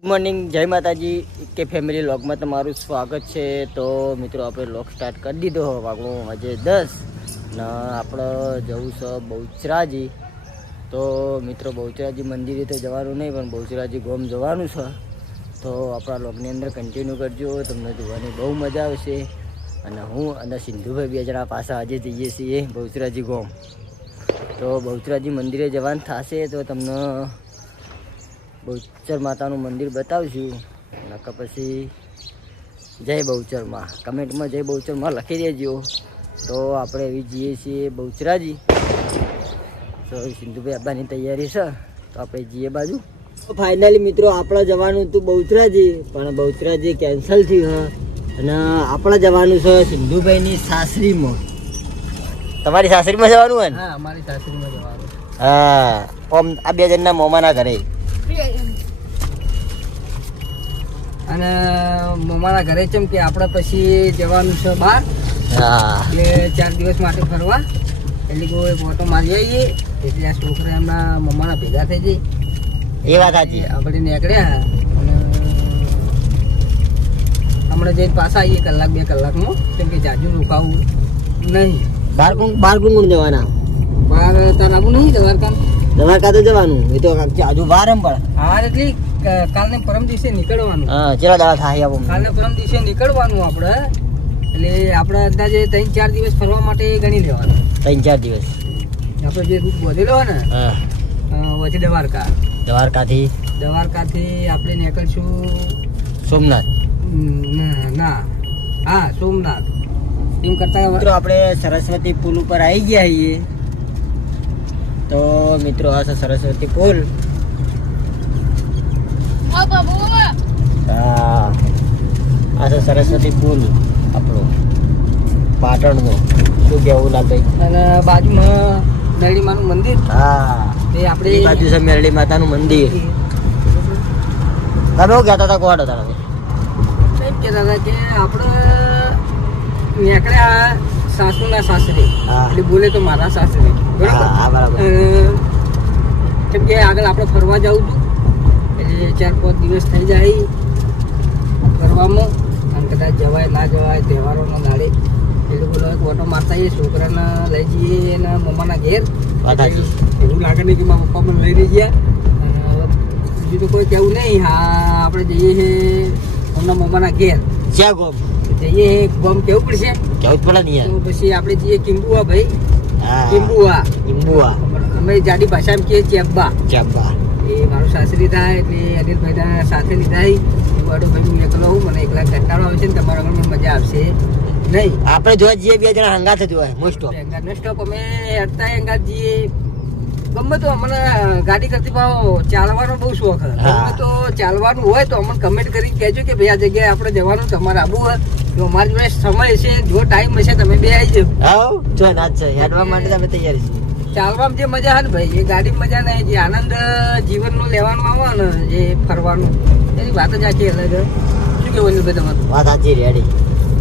Good morning, જય માતાજી કે ફેમિલી વ્લોગમાં તમારું સ્વાગત છે. તો મિત્રો આપણે વ્લોગ સ્ટાર્ટ કરી દીધો. વાગણું આજે 10 ને આપણે જવું છે બહુચરાજી. તો મિત્રો બહુચરાજી મંદિરે તો જવાનું નહીં, પણ બહુચરાજી ગોમ જવાનું છે. તો આપણા વ્લોગની અંદર કન્ટિન્યુ કરજો, તમને જોવાની બહુ મજા આવશે. અને હું અને સિંધુભાઈ 2 જણા પાછા આજે જઈએ છીએ બહુચરાજી ગોમ. તો બહુચરાજી મંદિરે જવાનું થશે તો તમને બહુચર માતાનું મંદિર બતાવશું. નકર પછી જય બહુચરમાં કમેન્ટમાં જય બહુચરમાં લખી દેજો. તો આપણે એવી જઈએ છીએ બહુચરાજી. તો સિંધુભાઈ આવવાની તૈયારી છે, તો આપણે જઈએ બાજુ. તો ફાઇનલી મિત્રો આપણે જવાનું હતું બહુચરાજી, પણ બહુચરાજી કેન્સલ થયું અને આપણે જવાનું છે સિંધુભાઈની સાસરીમાં. તમારી સાસરીમાં જવાનું હોય ને? હા, અમારી સાસરીમાં જવાનું. હા, ઓમ આ 2 જણના મોમાના ઘરે. અને મમ્માના ઘરે ચમ કે આપણે પછી જવાનું છે બહાર. હા, 2-4 દિવસ માટે ફરવા. એટલે કોઈ ફોટો મારી આવીએ, એટલે આ છોકરા એમના મમ્માના ભેગા થઈ જઈ. એ વાત સાચી. આપણે નીકળ્યા અને હમણાં જઈને પાછા આવીએ 1-2 કલાકમાં, કેમ કે જાજુ રોકાવું નહીં. બાર કોણ જવાના? બહાર તાર આવું નહીં દ્વારકા. દ્વારકા તો જવાનું, એ તો આજુ વાર એમ પણ. હા, એટલે કાલને પરમ દિવસે નીકળવાનું. હા, ચેલા દાડા થાય આવો? કાલને પરમ દિવસે નીકળવાનું આપણે. એટલે આપણે અંદાજે 3-4 દિવસ ફરવા માટે ગણી લેવાનું. 3-4 દિવસ આપણે જે રૂટ બોધેલો હોય ને, હા, પછી દ્વારકાથી આપણે નીકળશું સોમનાથ. હા, સોમનાથ. એમ કરતા મિત્રો આપણે સરસ્વતી પુલ ઉપર આવી ગયા છીએ. તો મિત્રો આ છે સરસ્વતી પુલ. હા, આ છે સરસ્વતી પુલ આપણો પાટણનો. શું કેવું લાગે? અને બાજુમાં મેરડીમાનું મંદિર. હા, એ આપણે એ બાજુ છે મેરડી માતાનું મંદિર. તમે શું કહેતા હતા? કોડ હતા એમ કહેતા હતા કે આપણે નીકળ્યા સાસુના સાસરે. હા. એટલે બોલે તો મારા સાસરે. હા, બરાબર. કેમ કે આગળ આપણે ફરવા જવું હતું, એટલે 4-5 દિવસ થઈ જાય ફરવામાં. અને કદાચ જવાય ના જવાય તહેવારોનો દાડે એ લોકો ઓટો મારતા આવીએ, છોકરાને લઈ જઈએ એના મમ્માના ઘેર. વાત સાચી. એવું લાગે નહીં કે મારા પપ્પા મને લઈને ગયા. બીજું તો કોઈ કહેવું નહીં. હા, આપણે જઈએ છીએ એમના મમ્માના ઘેર. જ્યાં ગોમ જઈએ ગોમ કેવું પડશે. કેવું જ પડે ને યાર. તો પછી આપણે જઈએ કિંબુઆ ભાઈ. હા, કિંબુઆ. અમે જાડી ભાષામાં કહીએ ચેબ્બા. એ મારું સાસરી થાય એટલે અનિલભાઈના સાથે લીધા. એ બડો ભાઈ હું એકલો હું, મને એકલા કંટાળો આવે છે ને તમારા ઘરમાં મજા આવશે નહીં. આપણે જોવા જઈએ 2 જણા હંગાથે જોવાય મોસ્ટ ઓફ. સ્ટોપ અમે હડતા હંગાત જઈએ. ગમે તો અમને ગાડી કરતી ભાવ ચાલવાનો બહુ શોખ. ગમે તો ચાલવાનું હોય તો અમને કમેન્ટ કરી કહેજો કે ભાઈ આ જગ્યાએ આપણે જવાનું, તમારે આવવું હોય તો અમારી જોડે સમય હશે, જો ટાઈમ હશે તમે બે આવી જાઓ. હા, જો ના છે હેડવા માટે તમે તૈયાર છીએ. ચાલવામાં જે મજા આવે ને ભાઈ, એ ગાડીમાં મજા નહીં. જે આનંદ જીવનનો લેવાનું આવે ને, એ ફરવાનું, એની વાત જ આખી અલગ. શું કેવું ભાઈ તમારું? વાત સાચી. રેડી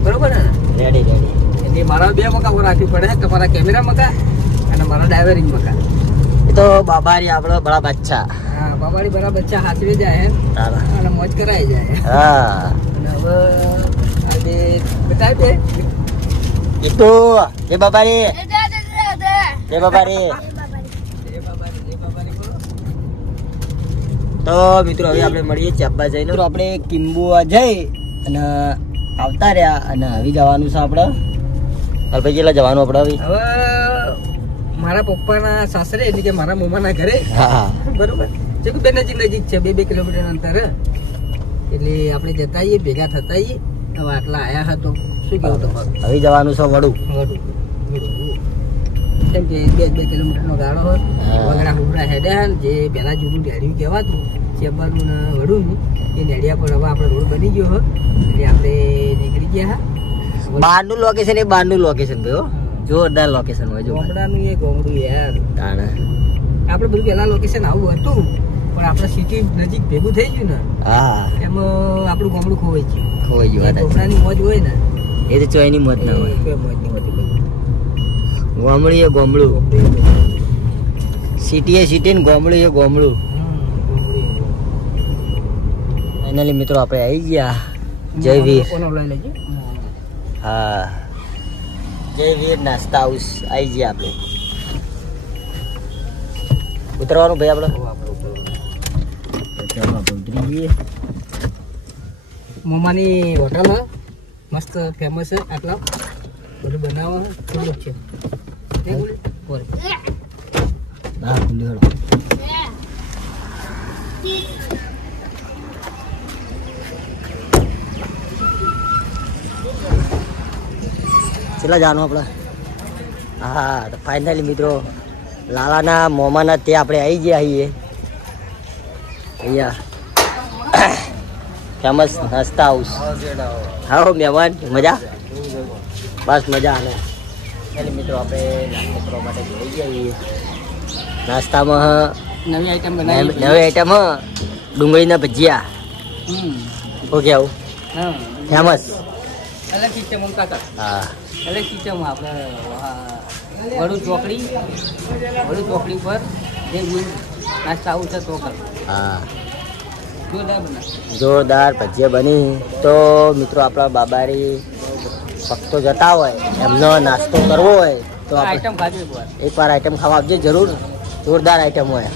બરોબર ને? રેડી. એટલે મારા 2 મકા રાખવી પડે, તમારા કેમેરા મકા અને મારા ડ્રાઈવરિંગ મકા. એ તો બાબારી આપણો બડા બચ્ચા. હા, બાબાડી બરાબર બચ્ચા હાથવી જાય અને મોજ કરાઈ જાય. હા, અને હવે આજે બતાવી એ તો એ બાબારી તો મિત્રો હવે આપણે મળીએ ચાંબા જઈને. તો આપણે કિંબુઆ જઈ અને આવતા રહ્યા અને હવે જવાનું છે આપણે. હવે કેટલા જવાનું આપણે? હવે મારા પપ્પાના સાસરે એટલે કે મારા મમ્માના ઘરે. હા, બરોબર. જે બે નજીક છે, 2 કિલોમીટર અંતર. એટલે આપણે જતા આવીએ, ભેગા થતા આવીએ. હવે આટલા આયા હતો. શું કેવું તમારું? હવે જવાનું છે વડું. કેમ કે 2 કિલોમીટરનો ગાળો હોય. વગડા હુબડા હેડ્યા જે પહેલા જૂનું નેડિયું કહેવાતું ચેમ્બરનું ને વડુંનું, એ નેડિયા પર હવે આપણે રોડ બની ગયો હોય એટલે આપણે નીકળી ગયા. બહારનું લોકેશન એ બહારનું લોકેશન ભાઈ, જોરદાર લોકેશન હોય. જો ગોમડાનું એ ગોમડું યાર. તાણે આપણે બધું પહેલા લોકેશન આવું હતું, પણ આપણે સિટી નજીક ભેગું થઈ ગયું ને, હા, એમાં આપણું ગોમડું ખોવાઈ ખોવાઈ ગયું. ગયું. ગોમડાની મોજ હોય ને, એ તો ચોયની મોજ ના હોય. કોઈ મોજ નહીં હોતી. ગોમડી એ ગોમડું, સિટી એ સિટી ને ગોમડું એ ગોમડું. ફાઇનલી મિત્રો આપણે આવી ગયા જયવીર. કોનો લઈ લેજે. હા જયવીર નાસ્તા હાઉસ આવી ગયા આપણે. ઉતરવાનું ભાઈ આપણે? ચાલો આપણે ઉતરી જઈએ. મોમાની હોટલ મસ્ત ફેમસ છે. આટલા બધું બનાવવા થોડુંક છે. હા ખુલ્લી હળો. કેટલા જવાનું આપણે? હા તો ફાઇનલી મિત્રો લાલાના મોમાના તે આપણે આવી ગયા છીએ અહીંયા ફેમસ નાસ્તા હાઉસ. હા મહેમાન મજા? બસ મજા. અને ફાઇનલી મિત્રો આપણે નાસ્તો કરવા માટે જઈ ગયા છીએ. નાસ્તામાં નવી આઈટમ બનાવી. નવી આઈટમ ડુંગળીના ભજીયા. ઓકે આવું હા ફેમસ. અલગ સિસ્ટમ કાકા. હા અલગ સિસ્ટમ આપણે વડું ચોકડી પર જે નાસ્તા આવું છે તો કર. હા જોરદાર બના. જોરદાર ભજીયા બની. તો મિત્રો આપણા બાબારી ભક્તો જતા હોય એમનો નાસ્તો કરવો હોય તો આઈટમ ખાધી એકવાર આઈટમ ખાવા આપજો જરૂર. જોરદાર આઈટમ હોય.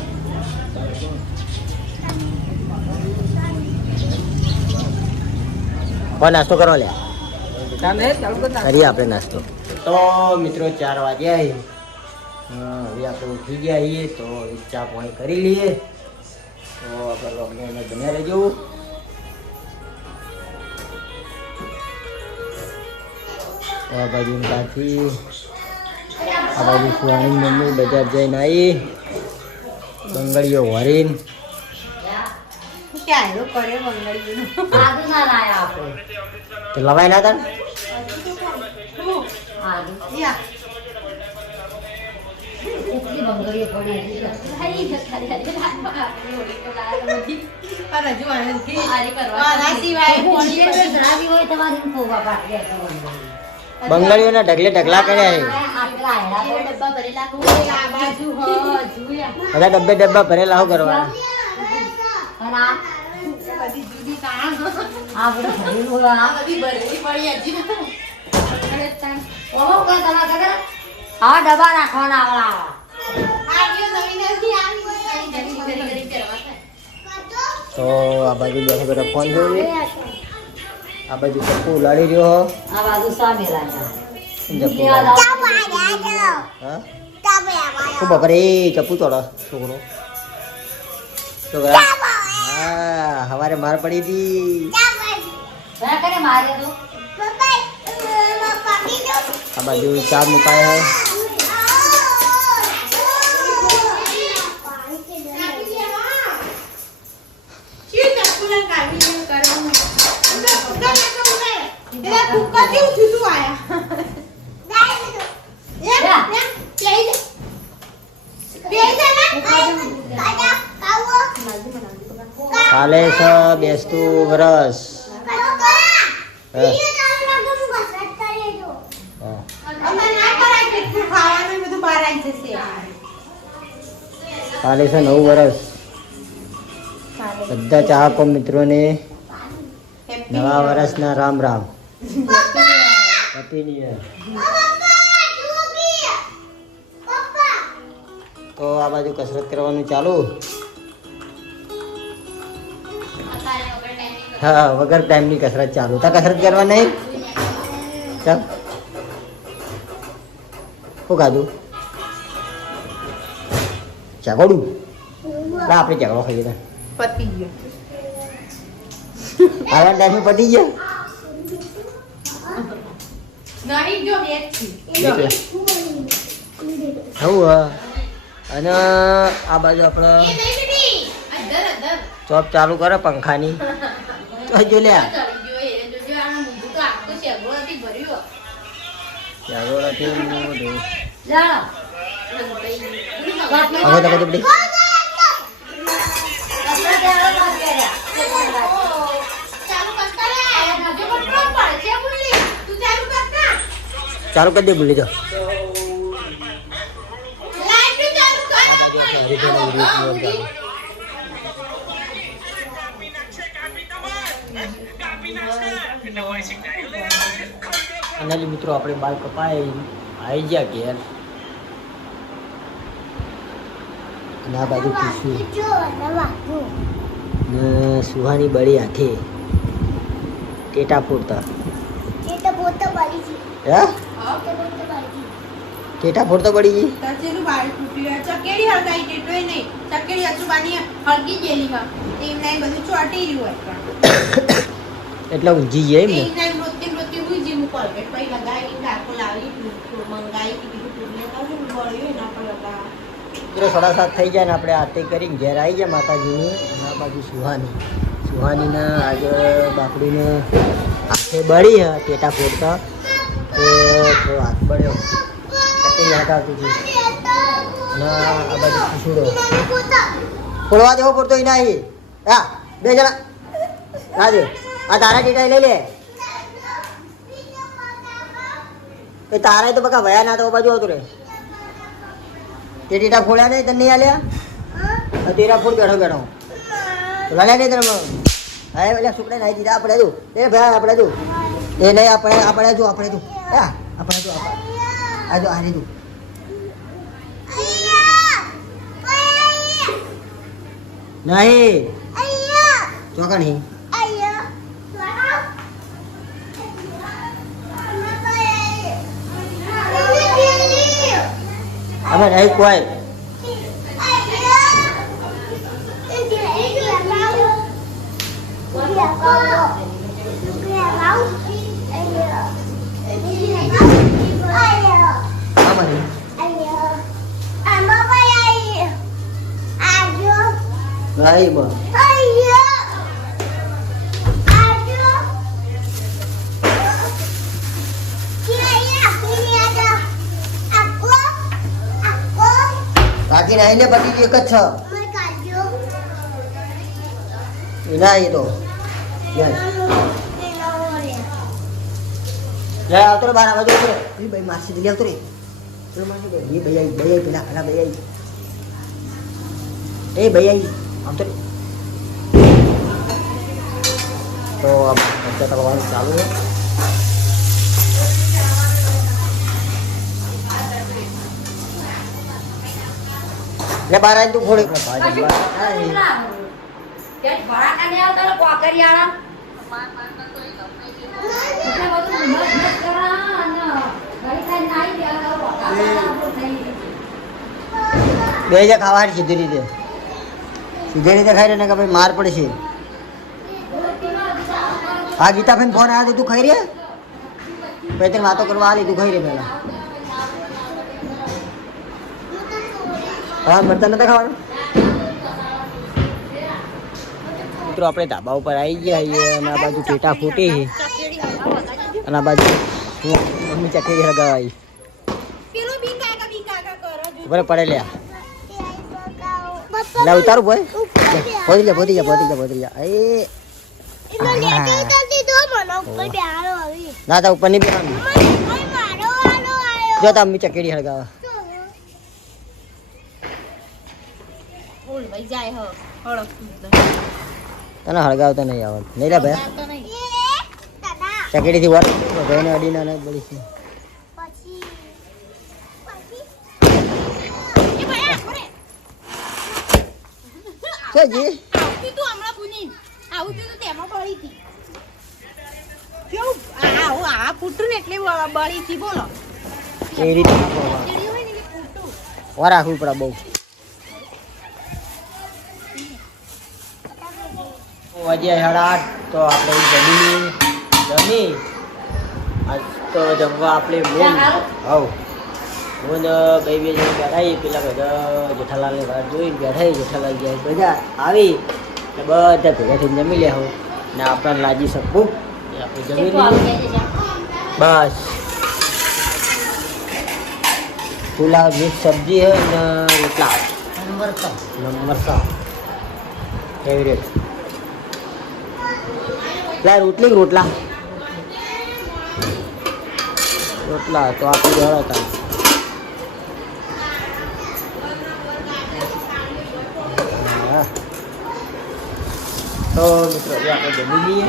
કોઈ નાસ્તો કરવા લે કરીએ આપણે નાસ્તો. તો મિત્રો 4 વાગ્યા હવે આપણે ઉઠી ગયા છીએ તો ચા પાણી કરી લઈએ. તો આપણે લોકડાઉન બન્યા રહેજો. આ બાજુ કાથી આ બાજુ સુવાની મમ્મી બજાર જઈને આવી બંગડીઓ વરીને તો લવાય ના હતા. બંગડીઓના ઢગલે ઢગલા કર્યા બધા ડબ્બે ડબ્બા ભરેલા હું કરવા. હા ડબ્બા નાખવાના. તો આ બાજુ બેઠા બેઠા ફોન જોઈએ. આ બાજુ ચપ્પુ ઉલાડી રહ્યો. આ બાજુ સામે હા શું બાપરે ચપ્પુ તોડો છોકરો. છોકરા હા હવારે માર પડી હતી. આ બાજુ ચા મુકાય હે. કાલે છે બેસતું વરસ. કાલે છે 9 વર્ષ. બધા ચાહકો મિત્રોને નવા વર્ષના Ram Ram. Happy new year. તો આ બાજુ કસરત કરવાનું ચાલુ. હા વગર ટાઈમની કસરત ચાલુ. તા કસરત કરવા નહીં ચાલ. શું ખાધું? ચાગોડું. આપણે ચાગડો ખાઈએ તા પતી ગયો. આવા ટાઈમે પતી ગયા. અને આ બાજુ આપણે ચોપ ચાલુ કરે પંખાની. તો જો લ્યા ચાલુ કરી દે ભૂલી જાઓ. અને મિત્રો આપણે બાલ કપાઈ આવી ગયા ઘેર અને આ બાજુ પૂછ્યું ને સુહાની બળી હાથે ટેટા ફોડતા હે ટેટા ફોડતા બળી ગઈ તચેલું બારી ફૂટી ચકેડી હળગાઈ ટેટોય નહીં ચકેડી અચુબાની હળગી ગયેલીમાં એમને બધું ચોટી રહ્યું હોય એટલે ઊંઘી જાય એમ ને એમને રોતે ઉજી મુકલ કે પછી લગાવી ડાકો લાવી મંગાઈ કે બીજું પૂરને તો બળ્યું એના પર લગા મિત્રો 7:30 થઈ જાય ને આપણે આરતી કરીને ઘેર આવી જાય માતાજીની અને આ બાજુ સુહાનીને આજે બાપડીને હાથે બળી હે ટેટા ફોડતા તો થોડો હાથ બળ્યો ચકેડી હટાવતી હતી અને આ બાજુ ખુશીડો ફોડવા દેવો પડતો એ નહીં હા બે જણા રાજે આ તારા ટેટા લઈ લે એ તારા તો બકા ભયા ના તો બાજુ આવતું રે તે ટેટા ફોડ્યા નહીં તને નહીં આલ્યા તેરા ફોડ બેઠો બેઠો લડ્યા નહીં તને હા એટલે સુકડે નાઈ દીધા આપણે તું એ ભાઈ આપણે તું એ નહીં આપણે તું આપણે તું આ જો આ તું નહીં ચોકા નહીં અમે નહીં કોઈ Baik, Bang. Kaki naik ni bagi dia kecil. Ini itu. Yes. Ya, tu barang baju tu. Ini bayi masih dia tu. Tu masih bayi pina bayi. Bayi. Antar. तो अब बच्चा तलवार चालू है ले बारा तू फोड़े के बाज કે બડા કાને આવતા લો કોકરિયાળા એટલે બધું મત કરા અને ઘરે ખાઈ નાઈ ગયા બેજા ખાવા સીધી રીતે ખાઈ ને કે ભાઈ માર પડશે આ ગીતા ફેન ફોન આવ્યો તું ખાઈ રે પછી તને વાતો કરવા આલી તું ખાઈ રે પેલા હા મરતા નતા ખાવાનું મિત્રો આપણે ધાબા ઉપર આવી ગયા છીએ અને આ બાજુ ટેટા ફૂટી છે અને આ બાજુ મમ્મી ચકેડી લગાવાઈ પેલો બીકા કરો ઉપર પડે લે લે ઉતારું ભાઈ પોતી જા એ ના તા ઉપર નહીં બેવાનું જો તા મમ્મી ચકેડી હળગાવા ઓલ ભાઈ જાય હો હળક તને હળગાવતા નહીં આવડતું નહીં લે ભાઈ તો નહીં ચકેડીથી વર ભાઈને અડીને અને બળી છે એ ભાઈ આ ખરે છે જી આવતી તું હમણાં પુની આવતી તું તેમાં બળી હતી કેવું આ ફૂટું ને એટલે બળી હતી બોલો એ રીતે ચડી હોય ને કે ફૂટું વાર રાખવું પડે બહુ વાગ્યા 8:30 તો આપણે જમી આજ તો જમવા આપણે બોન બે જણ બેઠા પેલા બધા જેઠાલાલની વાત જોઈને બેઠા જેઠાલાલ ગયા બધા આવી એટલે બધા ભેગા થઈને જમી લે હો ને આપણને લાજી શકવું એ આપણે જમી લઈએ બસ પુલાવ મિક્સ સબ્જી હે ને રોટલા નંબર 7 ફેવરેટ લા રોટલા તો આપી દેવા હતા તો મિત્રો આપણે જમી લઈએ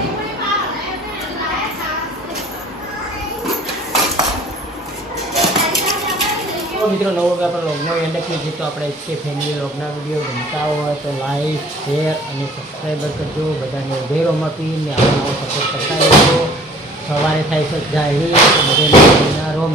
મિત્રો નવો આપણે લોગનો એન્ડ કરીએ તો આપણે કે ફેમિલી લોગના વિડીયો ગમતા હોય તો લાઈક શેર અને સબસ્ક્રાઈબર કરજો. બધાને ઉભેરોમાં પીને આવો નવો સપોર્ટ કરતા રહેજો. સવારે થાય છે જાહેર બધાને રોમ